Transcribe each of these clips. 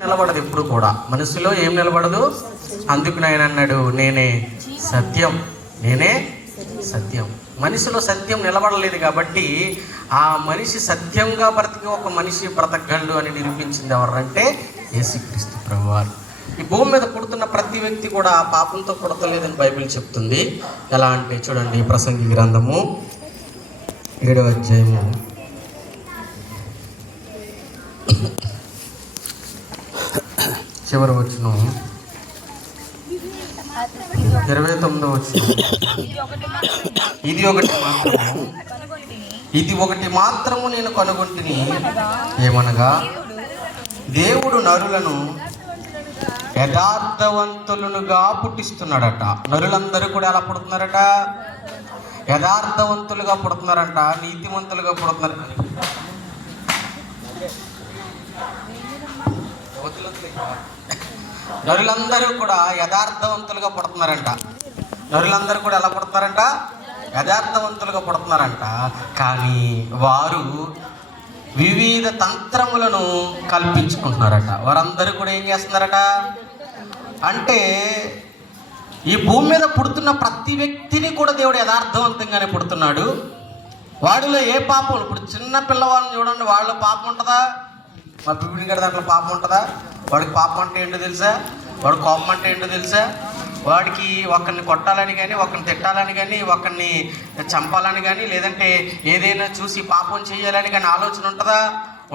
నిలబడదు ఎప్పుడు కూడా, మనసులో ఏం నిలబడదు. అందుకు ఆయన అన్నాడు, నేనే సత్యం, నేనే సత్యం. మనిషిలో సత్యం నిలబడలేదు కాబట్టి ఆ మనిషి సత్యంగా బ్రతికి ఒక మనిషి బ్రతకగలడు అని నిరూపించింది ఎవరంటే యేసుక్రీస్తు ప్రభువారు. ఈ భూమి మీద పుడుతున్న ప్రతి వ్యక్తి కూడా పాపంతో పుడతలేదని బైబిల్ చెప్తుంది. ఎలా అంటే చూడండి, ప్రసంగి గ్రంథము 7వ అధ్యాయము 29వ వచనం, ఇది ఒకటి మాత్రము నేను కనుగొంటిని, ఏమనగా దేవుడు నరులను యథార్థవంతులుగా పుట్టిస్తున్నాడట. నరులందరూ కూడా ఎలా పుడుతున్నారట? యథార్థవంతులుగా పుడుతున్నారంట, నీతిమంతులుగా పుడుతున్నారు. నరులందరూ కూడా యథార్థవంతులుగా పుడుతున్నారంట. నరులందరూ కూడా ఎలా పుడుతున్నారంట? యథార్థవంతులుగా పుడుతున్నారంట. కానీ వారు వివిధ తంత్రములను కల్పించుకుంటున్నారట. వారందరూ కూడా ఏం చేస్తున్నారట అంటే, ఈ భూమి మీద పుడుతున్న ప్రతి వ్యక్తిని కూడా దేవుడు యథార్థవంతంగానే పుడుతున్నాడు. వాడిలో ఏ పాపం, ఇప్పుడు చిన్న పిల్లవాళ్ళని చూడండి, వాళ్ళ పాపం ఉంటుందా? మా పిపిడి గారి దాంట్లో పాపం ఉంటుందా? వాడికి పాపం అంటే ఏంటో తెలుసా? వాడు కోపం అంటే ఏంటో తెలుసా? వాడికి ఒకరిని కొట్టాలని కానీ, ఒకరిని తిట్టాలని కానీ, ఒకరిని చంపాలని కానీ, లేదంటే ఏదైనా చూసి పాపం చేయాలని కానీ ఆలోచన ఉంటుందా?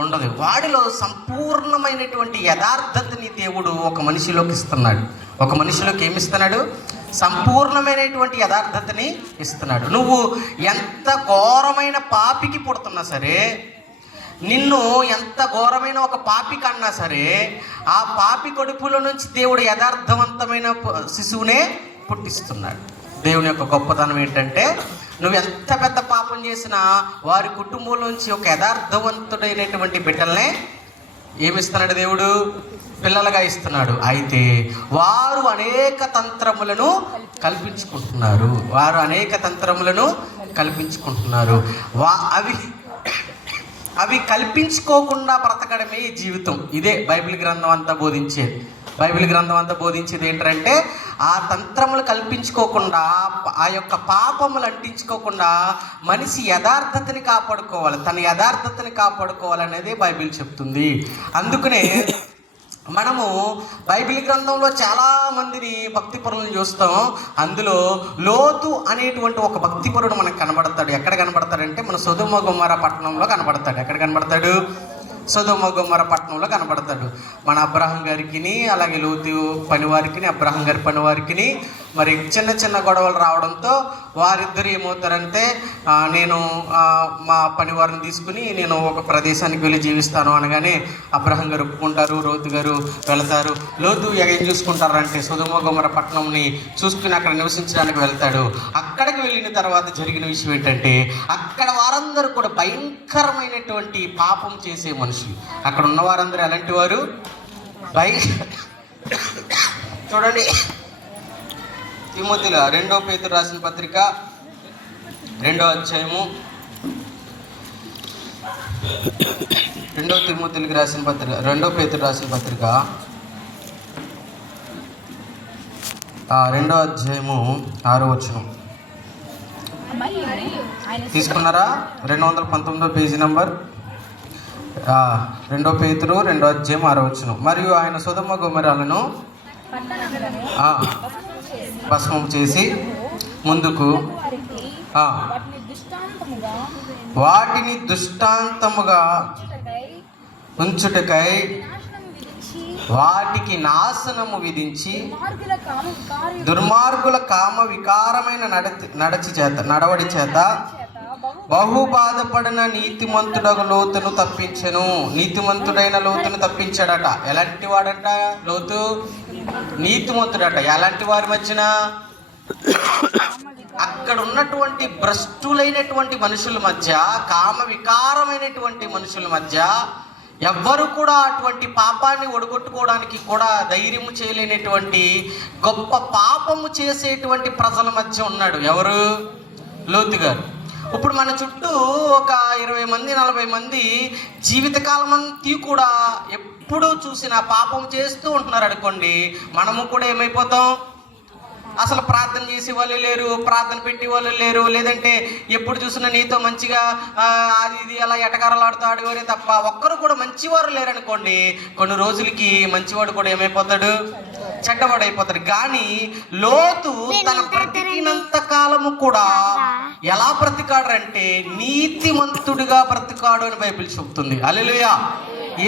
ఉండదు. వాడిలో సంపూర్ణమైనటువంటి యథార్థతని దేవుడు ఒక మనిషిలోకి ఇస్తున్నాడు. ఒక మనిషిలోకి ఏమిస్తున్నాడు? సంపూర్ణమైనటువంటి యథార్థతని ఇస్తున్నాడు. నువ్వు ఎంత ఘోరమైన పాపికి పుడుతున్నా సరే, నిన్ను ఎంత ఘోరమైన ఒక పాపి కన్నా సరే, ఆ పాపి కడుపులో నుంచి దేవుడు యథార్థవంతమైన శిశువునే పుట్టిస్తున్నాడు. దేవుని యొక్క గొప్పతనం ఏంటంటే, నువ్వు ఎంత పెద్ద పాపం చేసినా వారి కుటుంబం నుంచి ఒక యథార్థవంతుడైనటువంటి బిడ్డల్నే ఏమిస్తున్నాడు దేవుడు? పిల్లలుగా ఇస్తున్నాడు. అయితే వారు అనేక తంత్రములను కల్పించుకుంటున్నారు. అవి కల్పించుకోకుండా బ్రతకడమే ఈ జీవితం. ఇదే బైబిల్ గ్రంథం అంతా బోధించేది. బైబిల్ గ్రంథం అంతా బోధించేది ఏంటంటే, ఆ తంత్రములు కల్పించుకోకుండా, ఆ యొక్క పాపములు అంటించుకోకుండా మనిషి యథార్థతని కాపాడుకోవాలి, తన యథార్థతని కాపాడుకోవాలనేది బైబిల్ చెప్తుంది. అందుకనే మనము బైబిల్ గ్రంథంలో చాలా మందిని భక్తిపరులను చూస్తాం. అందులో లోతు అనేటువంటి ఒక భక్తిపరుడు మనకు కనబడతాడు. ఎక్కడ కనబడతాడంటే, మన సొదొమ గొమొర్రా పట్టణంలో కనబడతాడు. ఎక్కడ కనబడతాడు? సొదొమ గొమొర్రా పట్టణంలో కనబడతాడు. మన అబ్రహాం గారికి, అలాగే లోతు పనివారికి, అబ్రహాం గారి పనివారికి మరి చిన్న చిన్న గొడవలు రావడంతో వారిద్దరు ఏమవుతారంటే, నేను మా పనివారిని తీసుకుని నేను ఒక ప్రదేశానికి వెళ్ళి జీవిస్తాను అనగానే అబ్రహాం గారు ఒప్పుకుంటారు, లోతు గారు వెళతారు. లోతు ఏం చూసుకుంటారంటే, సొదొమ గొమొర్రా పట్టణంని చూసుకుని అక్కడ నివసించడానికి వెళ్తాడు. అక్కడికి వెళ్ళిన తర్వాత జరిగిన విషయం ఏంటంటే, అక్కడ వారందరూ కూడా భయంకరమైనటువంటి పాపం చేసే మనుషులు. అక్కడ ఉన్న వారందరూ ఎలాంటి వారు? చూడండి, తిమోతిలో 2వ పేతురు రాసిన పత్రిక 2వ అధ్యాయము 2వ తిమోతికి రాసిన పత్రిక 2వ పేతురు రాసిన పత్రిక 2వ అధ్యాయము 6వ వచనం తీసుకున్నారా? 219వ పేజీ నంబర్, 2వ పేతురు 2వ అధ్యాయం 6వ వచనం. మరియు ఆయన సొదొమ గొమొర్రాలను భస్మం చేసి ముందుకు వాటిని దృష్టాంతముగా ఉంచుటకై వాటికి నాశనము విధించి దుర్మార్గుల కామ వికారమైన నడవడి చేత బహు బాధపడిన నీతిమంతుడైన లోతును తప్పించాడట. ఎలాంటి వాడట లోతు? నీతిమంతుడట. ఎలాంటి వారి మధ్యన? అక్కడ ఉన్నటువంటి భ్రష్టులైనటువంటి మనుషుల మధ్య, కామ వికారమైనటువంటి మనుషుల మధ్య ఎవ్వరు కూడా అటువంటి పాపాన్ని ఒడగొట్టుకోవడానికి కూడా ధైర్యం చేయలేనటువంటి గొప్ప పాపము చేసేటువంటి ప్రజల మధ్య ఉన్నాడు. ఎవరు? లోతు గారు. ఇప్పుడు మన చుట్టూ ఒక 20 మంది 40 మంది జీవితకాలం అంతా కూడా ఎప్పుడు చూసినా పాపం చేస్తూ ఉంటున్నారు అనుకోండి, మనము కూడా ఏమైపోతాం? అసలు ప్రార్థన చేసే వాళ్ళు లేరు, ప్రార్థన పెట్టి వాళ్ళు లేరు, లేదంటే ఎప్పుడు చూసినా నీతో మంచిగా అది ఇది అలా ఎటకారలాడుతూ ఆడేవారే తప్ప ఒక్కరు కూడా మంచివారు లేరనుకోండి, కొన్ని రోజులకి మంచివాడు కూడా ఏమైపోతాడు? చెడ్డవాడు అయిపోతాడు. కానీ లోతు తన బ్రతికినంత కాలము కూడా ఎలా బ్రతికాడంటే నీతిమంతుడిగా బ్రతికాడు అని బైబిల్ చెప్తుంది. హల్లెలూయా.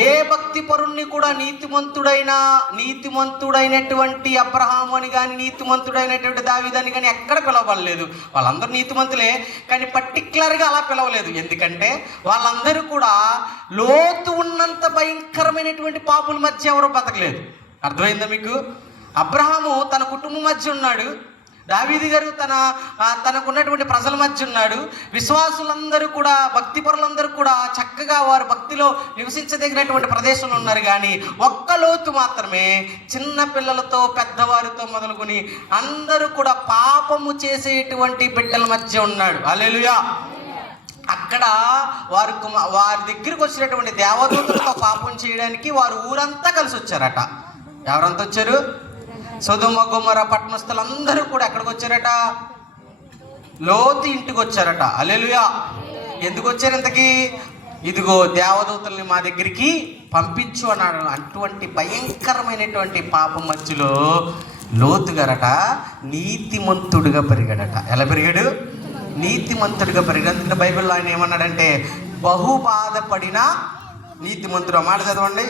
ఏ భక్తి పరుణ్ణి కూడా నీతిమంతుడైనటువంటి అబ్రహాము అని కానీ, నీతిమంతుడైనటువంటి దావీదని కానీ ఎక్కడ పిలవలేదు. వాళ్ళందరూ నీతిమంతులే, కానీ పర్టికులర్గా అలా పిలవలేదు. ఎందుకంటే వాళ్ళందరూ కూడా లోతు ఉన్నంత భయంకరమైనటువంటి పాపుల మధ్య ఎవరు బతకలేదు. అర్థమైందా మీకు? అబ్రహాము తన కుటుంబం మధ్య ఉన్నాడు, దావీదు గారు తనకున్నటువంటి ప్రజల మధ్య ఉన్నాడు. విశ్వాసులందరూ కూడా, భక్తి పరులందరూ కూడా చక్కగా వారు భక్తిలో నివసించదగినటువంటి ప్రదేశంలో ఉన్నారు. కానీ ఒక్క లోతు మాత్రమే చిన్న పిల్లలతో పెద్దవారితో మొదలుకొని అందరూ కూడా పాపము చేసేటువంటి బిడ్డల మధ్య ఉన్నాడు. హల్లెలూయా. అక్కడ వారి దగ్గరికి వచ్చినటువంటి దేవదూతలతో పాపం చేయడానికి వారు ఊరంతా కలిసి వచ్చారట. ఎవరంతా వచ్చారు? సొదొమ గొమొర్రా పట్టణస్థులందరూ కూడా ఎక్కడికి వచ్చారట? లోతు ఇంటికి వచ్చారట. హల్లెలూయా. ఎందుకు వచ్చారు ఇంతకీ? ఇదిగో దేవదూతల్ని మా దగ్గరికి పంపించు అన్నాడు. అటువంటి భయంకరమైనటువంటి పాపం మధ్యలో లోతు గారట నీతిమంతుడిగా పెరిగాడట. ఎలా పెరిగాడు? నీతిమంతుడిగా పెరిగాడు. అందుకే బైబిల్లో ఆయన ఏమన్నాడంటే బహుబాధపడిన నీతిమంతుడు. మాట చదవండి,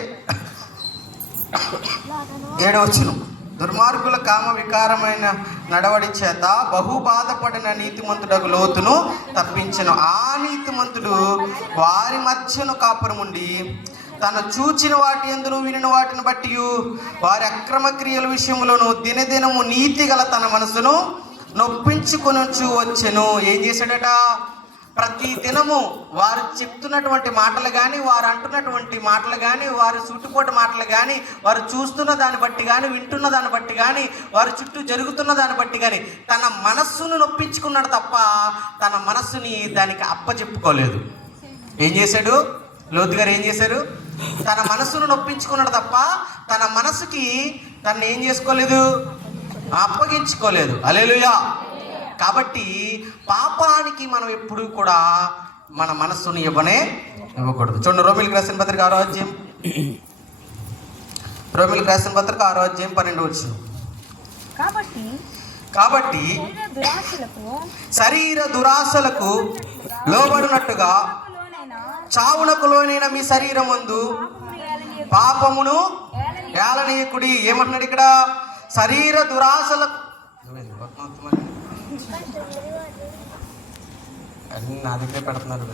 7వ వచనం. దుర్మార్గుల కామ వికారమైన నడవడి చేత బహుబాధపడిన నీతిమంతుడకు లోతును తప్పించెను. ఆ నీతిమంతుడు వారి మధ్యను కాపురముండి తను చూచిన వాటి యందును వినిన వాటిని బట్టి వారి అక్రమ క్రియల విషయంలోనూ దినదినము నీతి గల తన మనసును నొప్పించుకొని వచ్చెను. ఏం చేశాడట? ప్రతి దినము వారు చెప్తున్నటువంటి మాటలు కానీ, వారు అంటున్నటువంటి మాటలు కానీ, వారు చుట్టుపోటు మాటలు కానీ, వారు చూస్తున్న దాన్ని బట్టి కానీ, వింటున్న దాన్ని బట్టి కానీ, వారి చుట్టూ జరుగుతున్న దాన్ని బట్టి కానీ తన మనస్సును నొప్పించుకున్నాడు తప్ప తన మనస్సుని దానికి అప్పచెప్పుకోలేదు. ఏం చేశాడు లోతు గారు? ఏం చేశారు? తన మనస్సును నొప్పించుకున్నాడు తప్ప తన మనసుకి తను ఏం చేసుకోలేదు? అప్పగించుకోలేదు. హల్లెలూయా. కాబట్టి పాపానికి మనం ఎప్పుడు కూడా మన మనస్సును ఇవ్వకూడదు. చూడండి, రోమిలికి రాసిన పత్రిక 6వ అధ్యాయం, 12వ వచనం. కాబట్టి శరీర దురాశలకు లోబడినట్టుగా చావునకు లోనైన మీ శరీరమందు పాపమును ఏలనీయకుడి. ఏమంటున్నాడు ఇక్కడ? శరీర దురాశలకు అన్ని నా దగ్గర పెడుతున్నారు.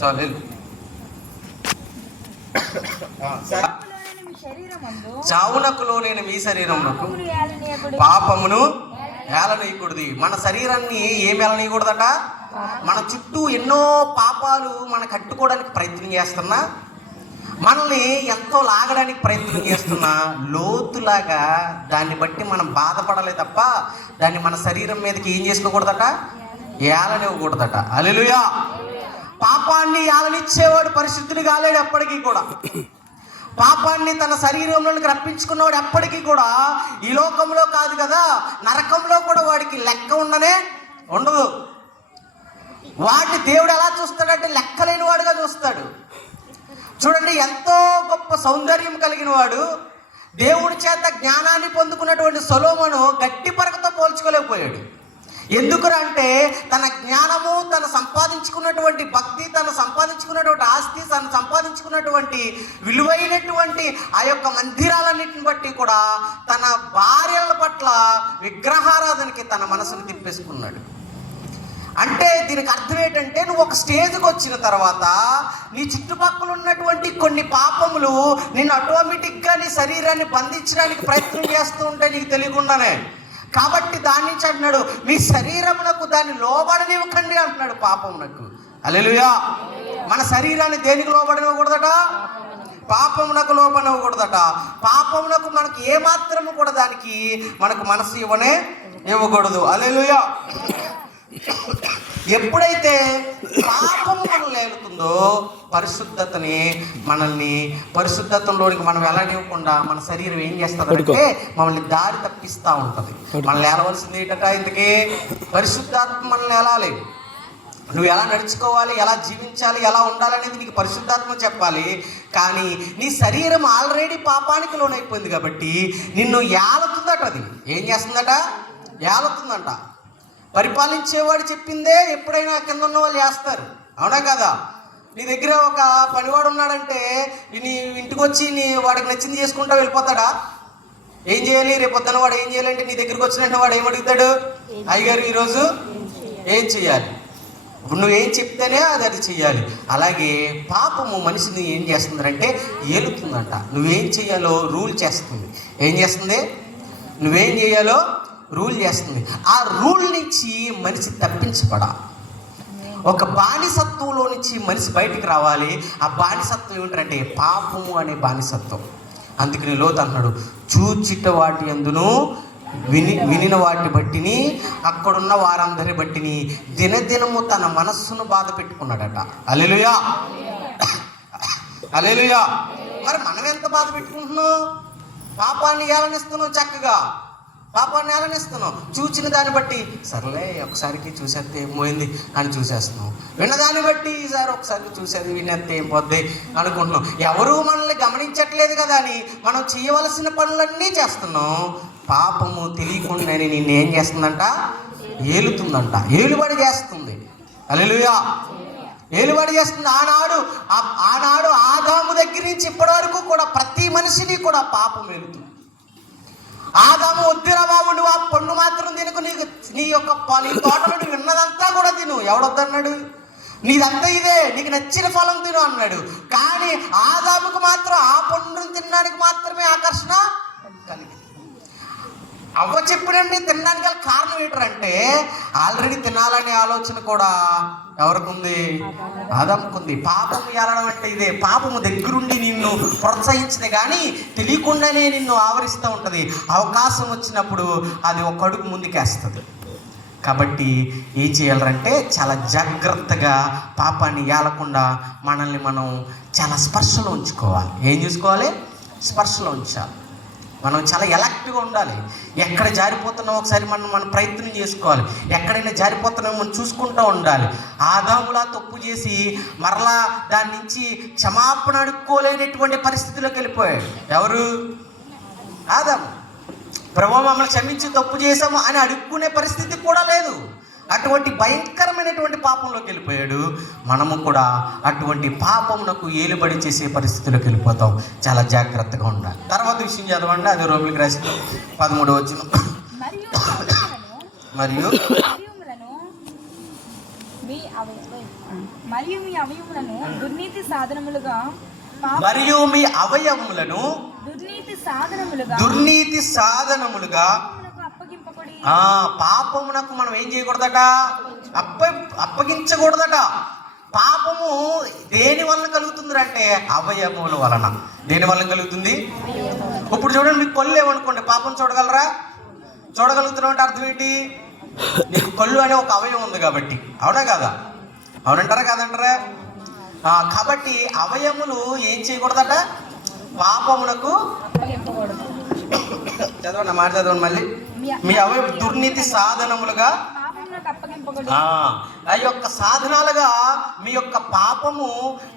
చాలు. చావునకులో నేను మీ శరీరమునకు పాపమును ఏలనీయకూడదు. మన శరీరాన్ని ఏమి ఏలనీయకూడదట? మన చుట్టూ ఎన్నో పాపాలు మన కట్టుకోవడానికి ప్రయత్నం చేస్తున్నా, మనల్ని ఎంతో లాగడానికి ప్రయత్నం చేస్తున్నా, లోతులాగా దాన్ని బట్టి మనం బాధపడాలి తప్ప దాన్ని మన శరీరం మీదకి ఏం చేసుకోకూడదట? ఏలనివ్వకూడదట. హల్లెలూయా. పాపాన్ని ఏలనిచ్చేవాడు పరిశుద్ధుడు కాలేడు ఎప్పటికీ కూడా. పాపాన్ని తన శరీరంలోనికి రప్పించుకున్నవాడు ఎప్పటికీ కూడా ఈ లోకంలో కాదు కదా, నరకంలో కూడా వాడికి లెక్క ఉండదు. వాటి దేవుడు ఎలా చూస్తాడంటే లెక్కలేని వాడుగా చూస్తాడు. చూడండి, ఎంతో గొప్ప సౌందర్యం కలిగిన వాడు, దేవుడి చేత జ్ఞానాన్ని పొందుకున్నటువంటి సొలొమోను గట్టి పరకతో పోల్చుకోలేకపోయాడు. ఎందుకంటే తన జ్ఞానము, తను సంపాదించుకున్నటువంటి భక్తి, తను సంపాదించుకున్నటువంటి ఆస్తి, తను సంపాదించుకున్నటువంటి విలువైనటువంటి ఆ యొక్క మందిరాలన్నింటిని బట్టి కూడా తన భార్యల పట్ల విగ్రహారాధనకి తన మనసును తిప్పేసుకున్నాడు. అంటే దీనికి అర్థం ఏంటంటే, నువ్వు ఒక స్టేజ్కి వచ్చిన తర్వాత నీ చుట్టుపక్కల ఉన్నటువంటి కొన్ని పాపములు నిన్ను ఆటోమేటిక్గా నీ శరీరాన్ని బంధించడానికి ప్రయత్నం చేస్తూ ఉంటాయి నీకు తెలియకుండానే. కాబట్టి దాని నుంచి అంటున్నాడు, మీ శరీరమునకు దాన్ని లోబడనివ్వకండి అంటున్నాడు పాపమునకు. హల్లెలూయా. మన శరీరాన్ని దేనికి లోబడనివ్వకూడదట? పాపమునకు లోబడనివ్వకూడదట. పాపమునకు మనకు ఏమాత్రము కూడా దానికి మనకు మనసు ఇవ్వకూడదు. హల్లెలూయా. ఎప్పుడైతే పాపము మనల్ని ఏలుతుందో పరిశుద్ధతలోనికి మనం వెళ్ళనివ్వకుండా మన శరీరం ఏం చేస్తుందంటే మనల్ని దారి తప్పిస్తూ ఉంటుంది. మనల్ని ఏలవలసింది ఏంటంటే ఇంతకీ పరిశుద్ధాత్మ మనల్ని ఏలాలి. నువ్వు ఎలా నడుచుకోవాలి, ఎలా జీవించాలి, ఎలా ఉండాలనేది నీకు పరిశుద్ధాత్మ చెప్పాలి. కానీ నీ శరీరం ఆల్రెడీ పాపానికి లోనైపోయింది కాబట్టి నిన్ను ఏలుతుందట. అది ఏం చేస్తుందట? ఏలుతుందంట. పరిపాలించేవాడు చెప్పిందే ఎప్పుడైనా కింద ఉన్న వాళ్ళు చేస్తారు, అవునా కదా? నీ దగ్గర ఒక పనివాడు ఉన్నాడంటే నీ ఇంటికి వచ్చి వాడికి నచ్చింది చేసుకుంటా వెళ్ళిపోతాడా? ఏం చేయాలి, రేపు పొద్దున వాడు ఏం చేయాలంటే నీ దగ్గరికి వచ్చినట్టు వాడు ఏమడుగుతాడు? అయ్యగారు ఈరోజు ఏం చేయాలి? నువ్వేం చెప్తేనే అది చెయ్యాలి. అలాగే పాపము మనిషిని ఏం చేస్తుందంటే ఏలుతుందంట. నువ్వేం చేయాలో రూల్ చేస్తుంది. ఏం చేస్తుంది? నువ్వేం చేయాలో రూల్ చేస్తుంది. ఆ రూల్ నుంచి మనిషి తప్పించబడా. ఒక బానిసత్వంలో నుంచి మనిషి బయటికి రావాలి. ఆ బానిసత్వం ఏమిటంటే పాపము అనే బానిసత్వం. అందుకని లోతు అంటున్నాడు, చూచిట వాటి యందును వినిన వాటి బట్టిని అక్కడున్న వారందరి బట్టిని దినదినము తన మనస్సును బాధ పెట్టుకున్నాడట. హల్లెలూయా, హల్లెలూయా. మరి మనం ఎంత బాధ పెట్టుకుంటున్నాం? పాపాన్ని ఏలనిస్తున్నాం, చక్కగా పాపాన్ని ఏలనిస్తున్నాం. చూచిన దాన్ని బట్టి సర్లే ఒకసారికి చూసేస్తే ఏమోయింది అని చూసేస్తున్నాం. విన్నదాన్ని బట్టి ఈసారి ఒకసారి చూసేది వినేస్తే ఏం పోద్ది అనుకుంటున్నాం. ఎవరూ మనల్ని గమనించట్లేదు కదా అని మనం చేయవలసిన పనులన్నీ చేస్తున్నాం. పాపము తెలియకుండానే నిన్ను ఏం చేస్తుందంట? ఏలుతుందంట, ఏలుబడి చేస్తుంది. హల్లెలూయా, ఏలుబడి చేస్తుంది. ఆనాడు ఆదాము దగ్గర నుంచి ఇప్పటి వరకు కూడా ప్రతి మనిషిని కూడా పాపం ఏలుతుంది. ఆదాము, వద్దురా బాబు, నువ్వు ఆ పండు మాత్రం తినకు, నీ తోటలో నువ్వు విన్నదంతా కూడా తిను. ఎవడొద్దన్నాడు? నీదంతా ఇదే, నీకు నచ్చిన ఫలం తిను అన్నాడు. కానీ ఆదాముకు మాత్రం ఆ పండును తినడానికి మాత్రమే ఆకర్షణ కలిగింది. అవ్వ చెప్పినండి తినడానికి గల కారణం ఏంటంటే ఆల్రెడీ తినాలనే ఆలోచన కూడా ఎవరికి ఉంది? ఆదాముకుంది. పాపము ఏలడం అంటే ఇదే. పాపము దగ్గరుండి నిన్ను ప్రోత్సహించదే కానీ తెలియకుండానే నిన్ను ఆవరిస్తూ ఉంటుంది. అవకాశం వచ్చినప్పుడు అది ఒక అడుగు ముందుకేస్తుంది. కాబట్టి ఏం చేయాలంటే చాలా జాగ్రత్తగా పాపాన్ని ఏలకుండా మనల్ని మనం చాలా స్పర్శలో ఉంచుకోవాలి. ఏం చూసుకోవాలి? స్పర్శలో ఉంచాలి. మనం చాలా ఎలక్ట్గా ఉండాలి. ఎక్కడ జారిపోతున్నామో ఒకసారి మనం ప్రయత్నం చేసుకోవాలి. ఎక్కడైనా జారిపోతున్నామో మనం చూసుకుంటూ ఉండాలి. ఆదాములా తప్పు చేసి మరలా దాని నుంచి క్షమాపణ అడుక్కోలేనటువంటి పరిస్థితిలోకి వెళ్ళిపోయాడు. ఎవరు? ఆదాము. ప్రభువా మమ్మల్ని క్షమించి తప్పు చేసాము అని అడుక్కునే పరిస్థితి కూడా లేదు. అటువంటి భయంకరమైనటువంటి పాపంలోకి వెళ్ళిపోయాడు. మనము కూడా అటువంటి పాపమునకు ఏలుబడి చేసే పరిస్థితిలోకి వెళ్ళిపోతాం. చాలా జాగ్రత్తగా ఉండాలి. తర్వాత విషయం చదవండి, అది రోమిలికి రాసిన 13వ వచనం. మరియు మీ అవయవములను దుర్నీతి సాధనములుగా పాపమునకు మనం ఏం చేయకూడదట? అప్పగించకూడదట. పాపము దేని వలన కలుగుతుంది అంటే అవయవముల వలన. దేని వలన కలుగుతుంది? ఇప్పుడు చూడండి, మీకు కళ్ళు ఏమనుకోండి, పాపం చూడగలరా? చూడగలుగుతున్నాం అంటే అర్థం ఏంటి? నీకు కళ్ళు అనే ఒక అవయవం ఉంది కాబట్టి. అవునా కదా? అవునంటారా కాదంటారా? కాబట్టి అవయములు ఏం చేయకూడదట? పాపమునకు చదవండి, మాట చదవండి మళ్ళీ. మీ అవయవ దుర్నీతి సాధనములుగా, ఆ యొక్క సాధనాలుగా మీ యొక్క పాపము,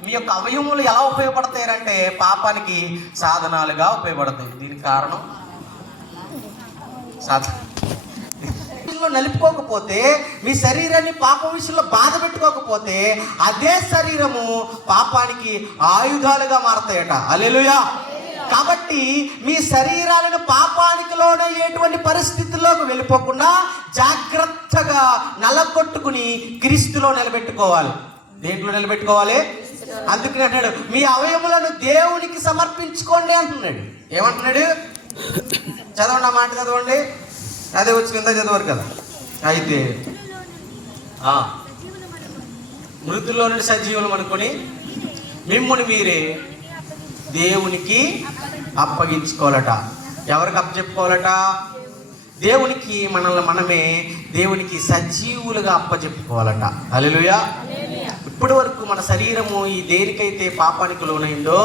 మీ యొక్క అవయములు ఎలా ఉపయోగపడతాయంటే పాపానికి సాధనాలుగా ఉపయోగపడతాయి. దీనికి కారణం నలుపుకోకపోతే, మీ శరీరాన్ని పాప విషయంలో బాధ పెట్టుకోకపోతే అదే శరీరము పాపానికి ఆయుధాలుగా మారతాయట. హల్లెలూయా. కాబట్టి మీ శరీరాలను పాపానికి లోనయ్యేటువంటి పరిస్థితుల్లోకి వెళ్ళిపోకుండా జాగ్రత్తగా నలగొట్టుకుని క్రీస్తులో నిలబెట్టుకోవాలి. దేంట్లో నిలబెట్టుకోవాలి? అందుకని అంటున్నాడు, మీ అవయములను దేవునికి సమర్పించుకోండి అంటున్నాడు. ఏమంటున్నాడు? చదవండి, ఆ మాట చదవండి. అదే వచ్చి కింద చదవరు కదా. అయితే మృతుల్లో నుండి సజీవులం అనుకొని మిమ్ముని మీరే దేవునికి అప్పగించుకోవాలట. ఎవరికి అప్పచెప్పుకోవాలట? దేవునికి మనల్ని మనమే దేవునికి సజీవులుగా అప్పచెప్పుకోవాలట. హల్లెలూయా. ఇప్పటి వరకు మన శరీరము ఈ దేనికైతే పాపానికి లోనైందో,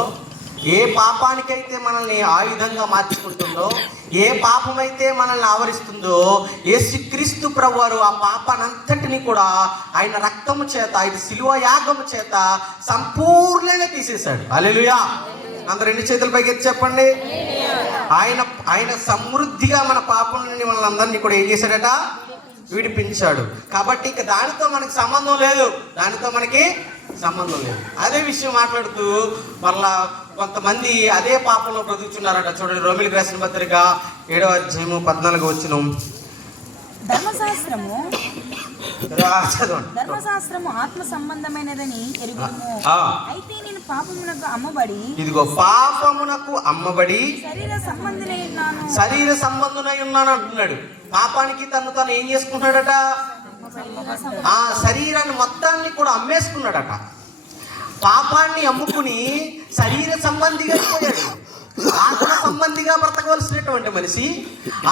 ఏ పాపానికైతే మనల్ని ఆయుధంగా మార్చుకుంటుందో, ఏ పాపమైతే మనల్ని ఆవరిస్తుందో, యేసుక్రీస్తు ప్రభువారు ఆ పాపానంతటిని కూడా ఆయన రక్తము చేత, ఆయన శిలువ యాగము చేత సంపూర్ణంగా తీసేశాడు. హల్లెలూయా. అందరూ 2 చేతుల పైకి ఎత్తి చెప్పండి. ఆయన సమృద్ధిగా మన పాపం నుండి మనల్ని అందరినీ కూడా ఏం చేశాడట? విడిపించాడు. కాబట్టి ఇక దానితో మనకి సంబంధం లేదు, అదే విషయం మాట్లాడుతూ మరలా కొంతమంది అదే పాపంలో బ్రతుకుతున్నారట. చూడండి, రోమిలికి రాసిన పత్రిక 7వ అధ్యాయము 14వ వచనం. ధర్మశాస్త్రము ఆత్మ సంబంధమైనదని ఎరుగుదుము. అయితే నేను పాపమునకు అమ్మబడి శరీర సంబంధునై ఉన్నాను అంటున్నాడు. పాపానికి తను ఏం చేసుకుంటున్నాడట? ఆ శరీరాన్ని మొత్తాన్ని కూడా అమ్మేసుకున్నాడట. పాపాన్ని అమ్ముకుని శరీర సంబంధిగా అయిపోయాడు. ఆత్మ సంబంధిగా బ్రతకవలసినటువంటి మనిషి,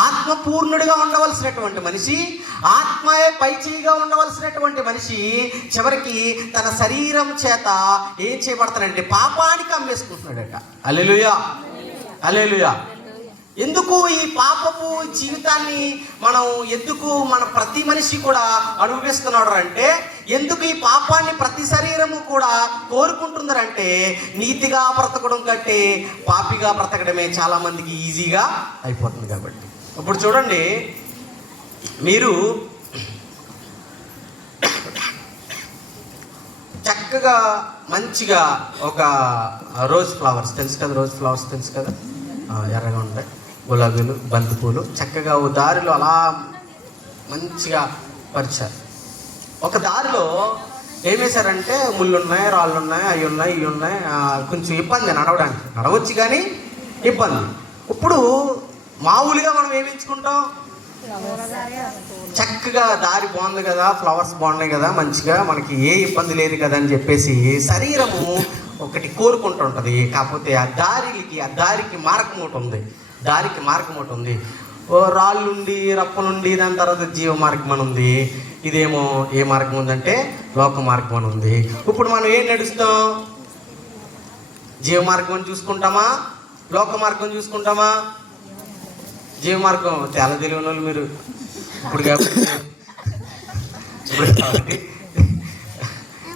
ఆత్మపూర్ణుడిగా ఉండవలసినటువంటి మనిషి, ఆత్మయే పైచేయిగా ఉండవలసినటువంటి మనిషి చివరికి తన శరీరం చేత ఏం చేయబడతాడంటే పాపానికి అమ్మేసుకుంటున్నాడట. హల్లెలూయా, హల్లెలూయా. ఎందుకు ఈ పాపపు జీవితాన్ని మన ప్రతి మనిషి కూడా అనుభవిస్తున్నాడు అంటే, ఎందుకు ఈ పాపాన్ని ప్రతి శరీరము కూడా కోరుకుంటుందంటే, నీతిగా బ్రతకడం కంటే పాపిగా బ్రతకడమే చాలా మందికి ఈజీగా అయిపోతుంది. కాబట్టి ఇప్పుడు చూడండి, మీరు చక్కగా మంచిగా ఒక రోజ్ ఫ్లవర్స్ తెలుసు కదా, తెలుసు కదా, ఎర్రగా ఉంటాయి, గులాబీలు, బంతిపూలు చక్కగా ఓ దారిలో అలా మంచిగా పరిచారు. ఒక దారిలో ఏం వేశారంటే ముళ్ళు ఉన్నాయి, రాళ్ళు ఉన్నాయి, అవి ఉన్నాయి, ఇవి ఉన్నాయి, కొంచెం ఇబ్బంది నడవడానికి. నడవచ్చు కానీ ఇబ్బంది. ఇప్పుడు మామూలుగా మనం ఏమించుకుంటాం, చక్కగా దారి బాగుంది కదా, ఫ్లవర్స్ బాగున్నాయి కదా, మంచిగా మనకి ఏ ఇబ్బంది లేదు కదా అని చెప్పేసి శరీరము ఒకటి కోరుకుంటూ ఉంటుంది. కాకపోతే ఆ దారికి మార్గం ఒకటి ఉంది. ఓ రాళ్ళుండి, రప్పనుండి, దాని తర్వాత జీవ మార్గం అని ఉంది. ఇదేమో ఏ మార్గం ఉందంటే లోక మార్గం అని ఉంది. ఇప్పుడు మనం ఏం నడుస్తాం? జీవ మార్గం చూసుకుంటామా, లోక మార్గం చూసుకుంటామా? జీవ మార్గం చాలా తెలియని వాళ్ళు మీరు ఇప్పుడు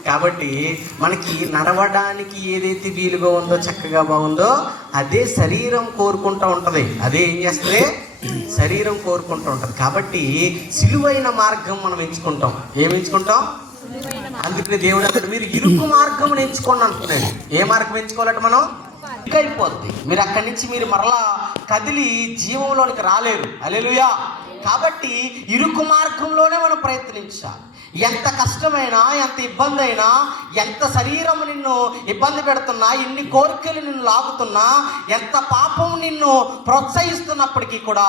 కాబట్టి మనకి నడవడానికి ఏదైతే వీలుగా ఉందో, చక్కగా బాగుందో, అదే శరీరం కోరుకుంటూ ఉంటుంది. అదే ఏం చేస్తుంది? శరీరం కోరుకుంటూ ఉంటుంది. కాబట్టి సిలువైన మార్గం మనం ఎంచుకుంటాం. ఏమి ఎంచుకుంటాం? అందుకనే దేవుడు అక్కడ మీరు ఇరుకు మార్గం ఎంచుకోండి అంటున్నాడు. ఏ మార్గం ఎంచుకోవాలంటే మనం అయిపోద్ది. మీరు అక్కడి నుంచి మీరు మరలా కదిలి జీవంలోనికి రాలేరు. హల్లెలూయా. కాబట్టి ఇరుకు మార్గంలోనే మనం ప్రయత్నించాలి. ఎంత కష్టమైనా, ఎంత ఇబ్బంది అయినా, ఎంత శరీరం నిన్ను ఇబ్బంది పెడుతున్నా, ఎన్ని కోరికలు నిన్ను లాగుతున్నా, ఎంత పాపం నిన్ను ప్రోత్సహిస్తున్నప్పటికీ కూడా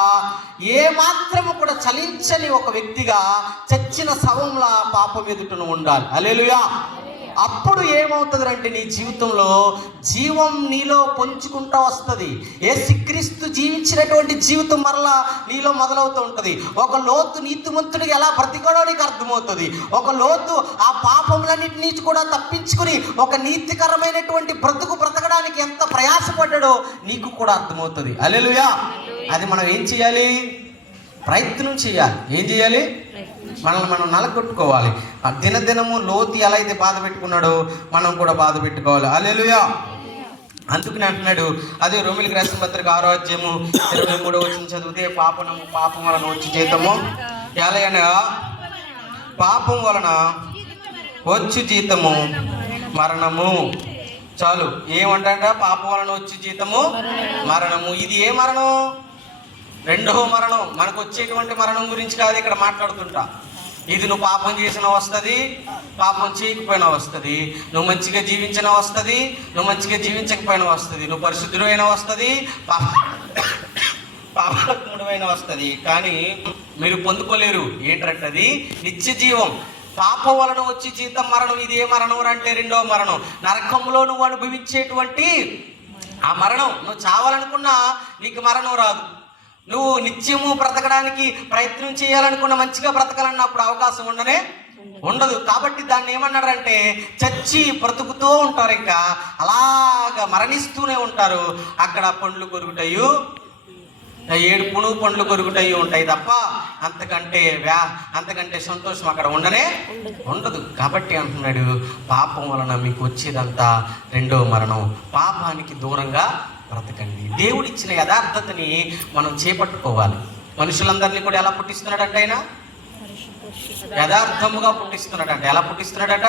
ఏ మాత్రము కూడా చలించని ఒక వ్యక్తిగా చచ్చిన శవంలా పాపం ఎదుటను ఉండాలి. హల్లెలూయా. అప్పుడు ఏమవుతుందంటే నీ జీవితంలో జీవం నీలో పొంచుకుంటూ వస్తుంది. యేసుక్రీస్తు జీవించినటువంటి జీవితం మరలా నీలో మొదలవుతూ ఉంటుంది. ఒక లోతు నీతిమంతుడిగా ఎలా బ్రతికాడో నీకు అర్థమవుతుంది. ఒక లోతు ఆ పాపములన్నిటి నుంచి కూడా తప్పించుకుని ఒక నీతికరమైనటువంటి బ్రతకడానికి ఎంత ప్రయాసపడ్డాడో నీకు కూడా అర్థమవుతుంది. హల్లెలూయా. అది మనం ఏం చేయాలి? ప్రయత్నం చేయాలి. ఏం చేయాలి? మనల్ని మనం నలగొట్టుకోవాలి. దినదినము లోతు ఎలా అయితే బాధ పెట్టుకున్నాడో మనం కూడా బాధ పెట్టుకోవాలి. హల్లెలూయా. అందుకని అంటున్నాడు, అదే రోమిలికి రాసిన పత్రిక 6వ అధ్యాయము 23వ వచనం చదివితే, పాపం వలన వచ్చి జీతము ఎలాగనగా పాపం వలన వచ్చు జీతము మరణము. చాలు. ఏమంటాడ? పాపం వలన వచ్చి జీతము మరణము. ఇది ఏ మరణం? రెండవ మరణం. మనకు వచ్చేటువంటి మరణం గురించి కాదు ఇక్కడ మాట్లాడుతుంటా. ఇది నువ్వు పాపం చేసినా వస్తుంది, పాపం చేయకపోయినా వస్తుంది, నువ్వు మంచిగా జీవించినా వస్తుంది, నువ్వు మంచిగా జీవించకపోయినా వస్తుంది, నువ్వు పరిశుద్ధుడైనా వస్తుంది, పాపముడైనా వస్తుంది. కానీ మీరు పొందుకోలేరు. ఏంటంటే అది నిత్య జీవం. పాపం వలన వచ్చి జీతం మరణం. ఇది ఏ మరణం అంటే రెండవ మరణం. నరకంలో నువ్వు అనుభవించేటువంటి ఆ మరణం. నువ్వు చావాలనుకున్నా నీకు మరణం రాదు. నువ్వు నిత్యము బ్రతకడానికి ప్రయత్నం చేయాలనుకున్న, మంచిగా బ్రతకాలన్నప్పుడు అవకాశం ఉండదు. కాబట్టి దాన్ని ఏమన్నారంటే చచ్చి బ్రతుకుతూ ఉంటారు, ఇంకా అలాగా మరణిస్తూనే ఉంటారు. అక్కడ పండ్లు కొరుకుతాయి, ఏడుపును పండ్లు కొరుకుతాయి ఉంటాయి తప్ప అంతకంటే సంతోషం అక్కడ ఉండదు. కాబట్టి అంటున్నాడు, పాపం వలన మీకు వచ్చేదంతా రెండో మరణం. పాపానికి దూరంగా బ్రతకండి. దేవుడిచ్చిన యథార్థతని మనం చేపట్టుకోవాలి. మనుషులందరినీ కూడా ఎలా పుట్టిస్తున్నాడంటే ఆయన యథార్థముగా పుట్టిస్తున్నాడట. ఎలా పుట్టిస్తున్నాడట?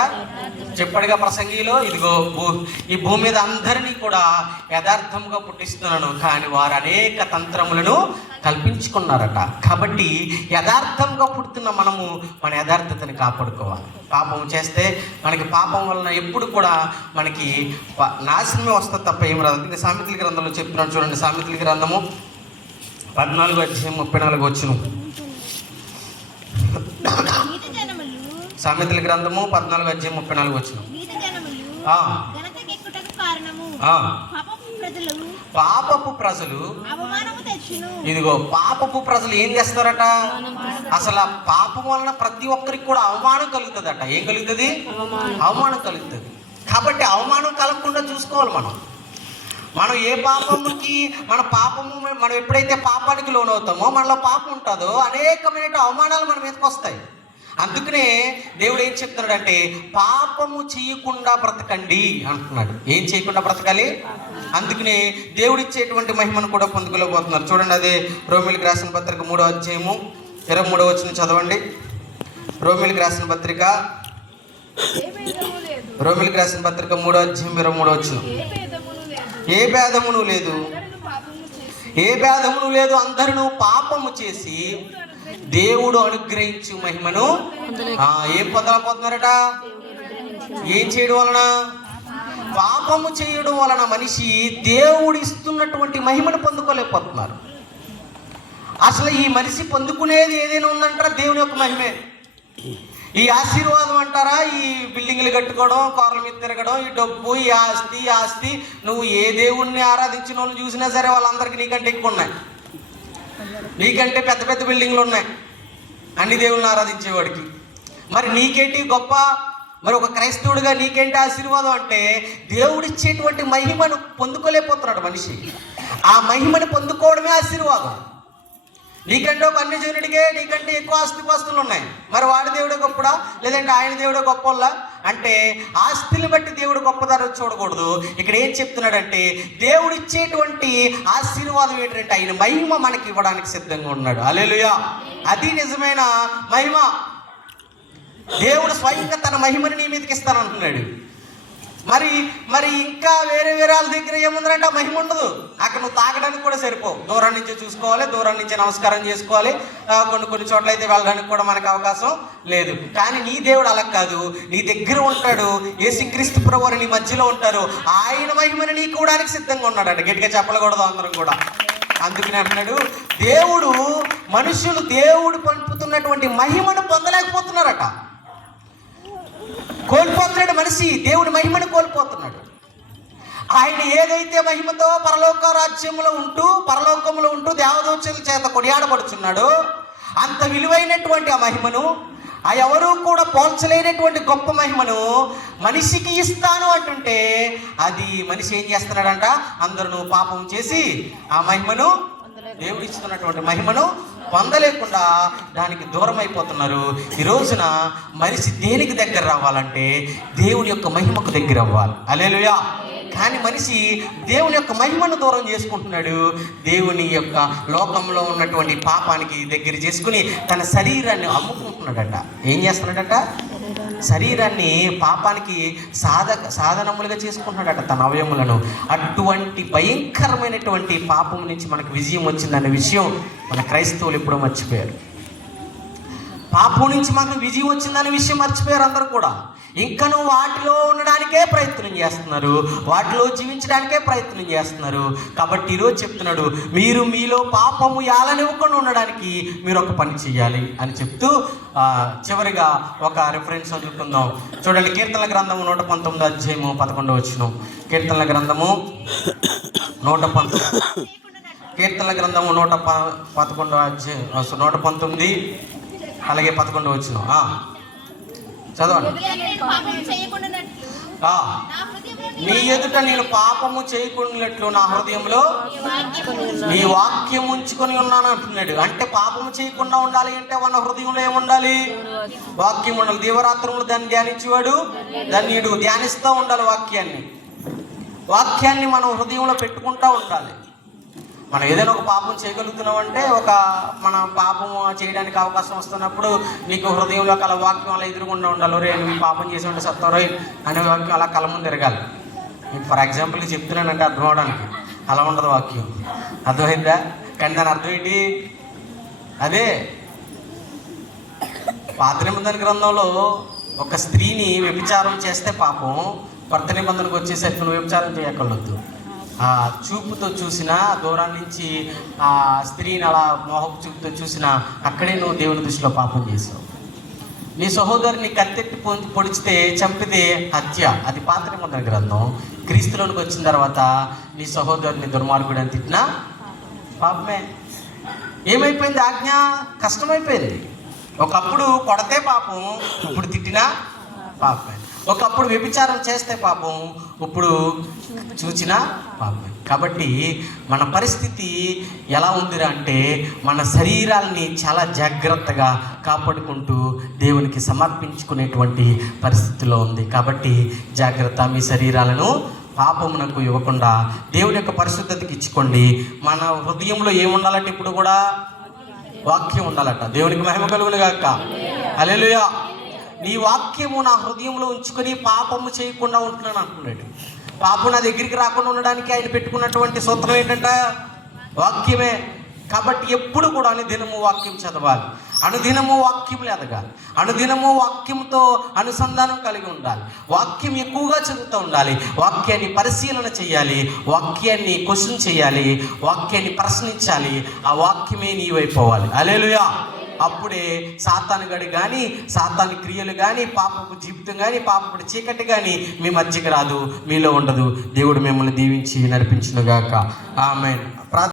చెప్పడిగా ప్రసంగిలో, ఇదిగో ఈ భూమి మీద అందరినీ కూడా యథార్థముగా పుట్టిస్తున్నాను, కానీ వారు అనేక తంత్రములను కల్పించుకున్నారట. కాబట్టి యథార్థంగా పుడుతున్న మనము మన యథార్థతని కాపాడుకోవాలి. పాపం చేస్తే మనకి పాపం వలన ఎప్పుడు కూడా మనకి నాశనమే వస్తుంది తప్ప ఏం రాదు. అందుకే సామెతల గ్రంథంలో చెప్తున్నాను చూడండి. సామెతల గ్రంథము 14:34 సామెతల గ్రంథము 14:34 పాపపు ప్రజలు, ఇదిగో పాపపు ప్రజలు ఏం చేస్తారట? అసలు పాపం వలన ప్రతి ఒక్కరికి కూడా అవమానం కలుగుతుందట. ఏం కలుగుతుంది? అవమానం కలుగుతుంది. కాబట్టి అవమానం కలగకుండా చూసుకోవాలి. మనం ఏ పాపముకి మనం ఎప్పుడైతే పాపానికి లోనవుతామో మనలో పాపం ఉంటుందో అనేకమైన అవమానాలు మన మీదకి వస్తాయి. అందుకనే దేవుడు ఏం చెప్తున్నాడంటే పాపము చేయకుండా బ్రతకండి అంటున్నాడు. ఏం చేయకుండా బ్రతకాలి? అందుకనే దేవుడు ఇచ్చేటువంటి మహిమను కూడా పొందుకోలేకపోతున్నారు. చూడండి, అదే రోమిలికి రాసిన పత్రిక 3:23 చదవండి. రోమిలికి రాసిన పత్రిక 3:23 ఏ భేదమును లేదు, అందరూ పాపము చేసి దేవుడు అనుగ్రహించు మహిమను ఏం పొందలేకపోతున్నారట? ఏం చేయడం వలన? పాపము చేయడం వలన మనిషి దేవుడు ఇస్తున్నటువంటి మహిమను పొందుకోలేకపోతున్నారు. అసలు ఈ మనిషి పొందుకునేది ఏదైనా ఉందంటారా? దేవుని యొక్క మహిమే. ఈ ఆశీర్వాదం అంటారా? ఈ బిల్డింగ్లు కట్టుకోవడం, కార్ల మీద తిరగడం, ఈ డబ్బు, ఈ ఆస్తి నువ్వు ఏ దేవుణ్ణి ఆరాధించిన వాళ్ళని చూసినా సరే వాళ్ళందరికీ నీకంటే ఎక్కువ ఉన్నాయి, నీకంటే పెద్ద పెద్ద బిల్డింగ్లు ఉన్నాయి అన్ని దేవుళ్ళని ఆరాధించేవాడికి. మరి నీకేంటి గొప్ప? మరి ఒక క్రైస్తవుడిగా నీకేంటి ఆశీర్వాదం అంటే దేవుడిచ్చేటువంటి మహిమను పొందుకోలేకపోతున్నాడు మనిషి. ఆ మహిమను పొందుకోవడమే ఆశీర్వాదం. నీకంటే ఒక అన్యజనుడికే నీకంటే ఎక్కువ ఆస్తిపాస్తులు ఉన్నాయి, మరి వాడి దేవుడే గొప్పడా లేదంటే ఆయన దేవుడే గొప్పలా అంటే ఆస్తిని బట్టి దేవుడు గొప్పదారు చూడకూడదు. ఇక్కడ ఏం చెప్తున్నాడంటే దేవుడు ఇచ్చేటువంటి ఆశీర్వాదం ఏంటంటే ఆయన మహిమ మనకి ఇవ్వడానికి సిద్ధంగా ఉన్నాడు. హల్లెలూయా! అది నిజమైన మహిమ. దేవుడు స్వయంగా తన మహిమని నీ మీదకి ఇస్తానంటున్నాడు. మరి ఇంకా వేరే వాళ్ళ దగ్గర ఏముందంటే ఆ మహిమ ఉండదు. అక్కడ నువ్వు తాగడానికి కూడా సరిపోవు, దూరం నుంచి చూసుకోవాలి, దూరం నుంచి నమస్కారం చేసుకోవాలి, కొన్ని చోట్ల అయితే వెళ్ళడానికి కూడా మనకు అవకాశం లేదు. కానీ నీ దేవుడు అలా కాదు, నీ దగ్గర ఉంటాడు. యేసుక్రీస్తు ప్రభువు నీ మధ్యలో ఉంటారు. ఆయన మహిమని నీకు ఇవ్వడానికి సిద్ధంగా ఉన్నాడంట. గట్టిగా చెప్పకూడదు అందరం కూడా. అందుకని అంటున్నాడు, మనుషులు దేవుడు పంపుతున్నటువంటి మహిమను పొందలేకపోతున్నారట. కోల్పోతున్నాడు మనిషి, దేవుడి మహిమను కోల్పోతున్నాడు. ఆయన ఏదైతే మహిమతో పరలోకంలో ఉంటూ దేవదూతల చేత కొనియాడబడుచున్నాడో అంత విలువైనటువంటి ఆ మహిమను, ఆ ఎవరూ కూడా పోల్చలేనటువంటి గొప్ప మహిమను మనిషికి ఇస్తాను అంటుంటే అది మనిషి ఏం చేస్తున్నాడంట? అందరూ పాపం చేసి ఆ మహిమను, దేవుడు ఇస్తున్నటువంటి మహిమను పొందలేకుండా దానికి దూరం అయిపోతున్నారు. ఈ రోజున మనిషి దేనికి దగ్గర రావాలంటే దేవుని యొక్క మహిమకు దగ్గర అవ్వాలి. హల్లెలూయా! కానీ మనిషి దేవుని యొక్క మహిమను దూరం చేసుకుంటున్నాడు. దేవుని యొక్క లోకంలో ఉన్నటువంటి పాపానికి దగ్గర చేసుకుని తన శరీరాన్ని అమ్ముకుంటున్నాడట. ఏం చేస్తున్నాడట? శరీరాన్ని పాపానికి సాధనములుగా చేసుకుంటున్నాడట, తన అవయములను. అటువంటి భయంకరమైనటువంటి పాపం నుంచి మనకు విజయం వచ్చిందనే విషయం మన క్రైస్తవులు ఎప్పుడో మర్చిపోయారు. పాపం నుంచి మనకు విజయం వచ్చిందనే విషయం మర్చిపోయారు అందరూ కూడా. ఇంకను వాటిలో ఉండడానికే ప్రయత్నం చేస్తున్నారు, వాటిలో జీవించడానికే ప్రయత్నం చేస్తున్నారు. కాబట్టి ఈరోజు చెప్తున్నాడు, మీరు మీలో పాపము యాలనివ్వకుండా ఉండడానికి మీరు ఒక పని చేయాలి అని చెప్తూ చివరిగా ఒక రిఫరెన్స్ చదువుకుందాం. చూడండి, కీర్తనల గ్రంథము 119:11. కీర్తనల గ్రంథము 119. కీర్తనల గ్రంథము 119 అలాగే 11 వచనం చదవండి. నీ ఎదుట నేను పాపము చేయకున్నట్లు నా హృదయంలో నీ వాక్యం ఉంచుకొని ఉన్నాను అంటున్నాడు. అంటే పాపము చేయకుండా ఉండాలి అంటే మన హృదయంలో ఏముండాలి? వాక్యం ఉండాలి. దీవరాత్రములు దాన్ని ధ్యానించేవాడు ధన్యుడు. ధ్యానిస్తూ ఉండాలి వాక్యాన్ని మనం హృదయంలో పెట్టుకుంటూ ఉండాలి. మనం ఏదైనా ఒక పాపం చేయగలుగుతున్నామంటే మన పాపం చేయడానికి అవకాశం వస్తున్నప్పుడు నీకు హృదయంలో కల వాక్యం అలా ఎదురుగుండా ఉండాలి. రే నువ్వు పాపం చేసి ఉంటే సత్తారో అనే వాక్యం అలా కళ్ళ ముందు తిరగాలి. మీకు ఫర్ ఎగ్జాంపుల్ చెప్తున్నానంటే అర్థం అవడానికి. అలా ఉండదు వాక్యం, అర్థమైందా? కానీ దాని అర్థం ఏంటి? అదే పాత నిబంధన గ్రంథంలో ఒక స్త్రీని వ్యభిచారం చేస్తే పాపం, కొత్త నిబంధనకు వచ్చేసరికి నువ్వు వ్యభిచారం చేయక్కర్లేదు. చూపుతో చూసినా, దూరం నుంచి ఆ స్త్రీని అలా మోహపు చూపుతో చూసినా అక్కడే నువ్వు దేవుని దృష్టిలో పాపం చేసావు. నీ సహోదరుని కత్తెట్టి పొడిచితే చంపితే హత్య, అది పాత నిబంధన గ్రంథం. క్రీస్తులోనికి వచ్చిన తర్వాత నీ సహోదరుని దుర్మార్గుడు అని తిట్టినా పాపమే. ఏమైపోయింది? ఆజ్ఞ కష్టమైపోయింది. ఒకప్పుడు కొడితే పాపం, ఇప్పుడు తిట్టినా పాపమే. ఒకప్పుడు వ్యభిచారం చేస్తే పాపం, ఇప్పుడు చూచినా పాపమే. కాబట్టి మన పరిస్థితి ఎలా ఉందిరా అంటే మన శరీరాల్ని చాలా జాగ్రత్తగా కాపాడుకుంటూ దేవునికి సమర్పించుకునేటువంటి పరిస్థితిలో ఉంది. కాబట్టి జాగ్రత్త, మీ శరీరాలను పాపమునకు ఇవ్వకుండా దేవుని యొక్క పరిశుద్ధతకి ఇచ్చుకోండి. మన హృదయంలో ఏముండాలంటే ఇప్పుడు కూడా వాక్యం ఉండాలట. దేవునికి మహిమ కలుగును గాక. హల్లెలూయా. నీ వాక్యము నా హృదయంలో ఉంచుకొని పాపము చేయకుండా ఉంటున్నాను అంటున్నాడు. పాపం నా దగ్గరికి రాకుండా ఉండడానికి ఆయన పెట్టుకున్నటువంటి సూత్రం ఏంటంటే వాక్యమే. కాబట్టి ఎప్పుడు కూడా అనుదినము వాక్యం చదవాలి, అనుదినము వాక్యం ఎదగాలి, అనుదినము వాక్యంతో అనుసంధానం కలిగి ఉండాలి, వాక్యం ఎక్కువగా చదువుతూ ఉండాలి, వాక్యాన్ని పరిశీలన చేయాలి, వాక్యాన్ని క్వశ్చన్ చేయాలి, వాక్యాన్ని ప్రశ్నించాలి. ఆ వాక్యమే నీవైపోవాలి. హల్లెలూయా. అప్పుడే సాతాను గడి కానీ, సాతాను క్రియలు కానీ, పాపపు జీవితం కానీ, పాపపు చీకటి కానీ మీ మధ్యకి రాదు, మీలో ఉండదు. దేవుడు మిమ్మల్ని దీవించి నడిపించునుగాక. ఆమేన్.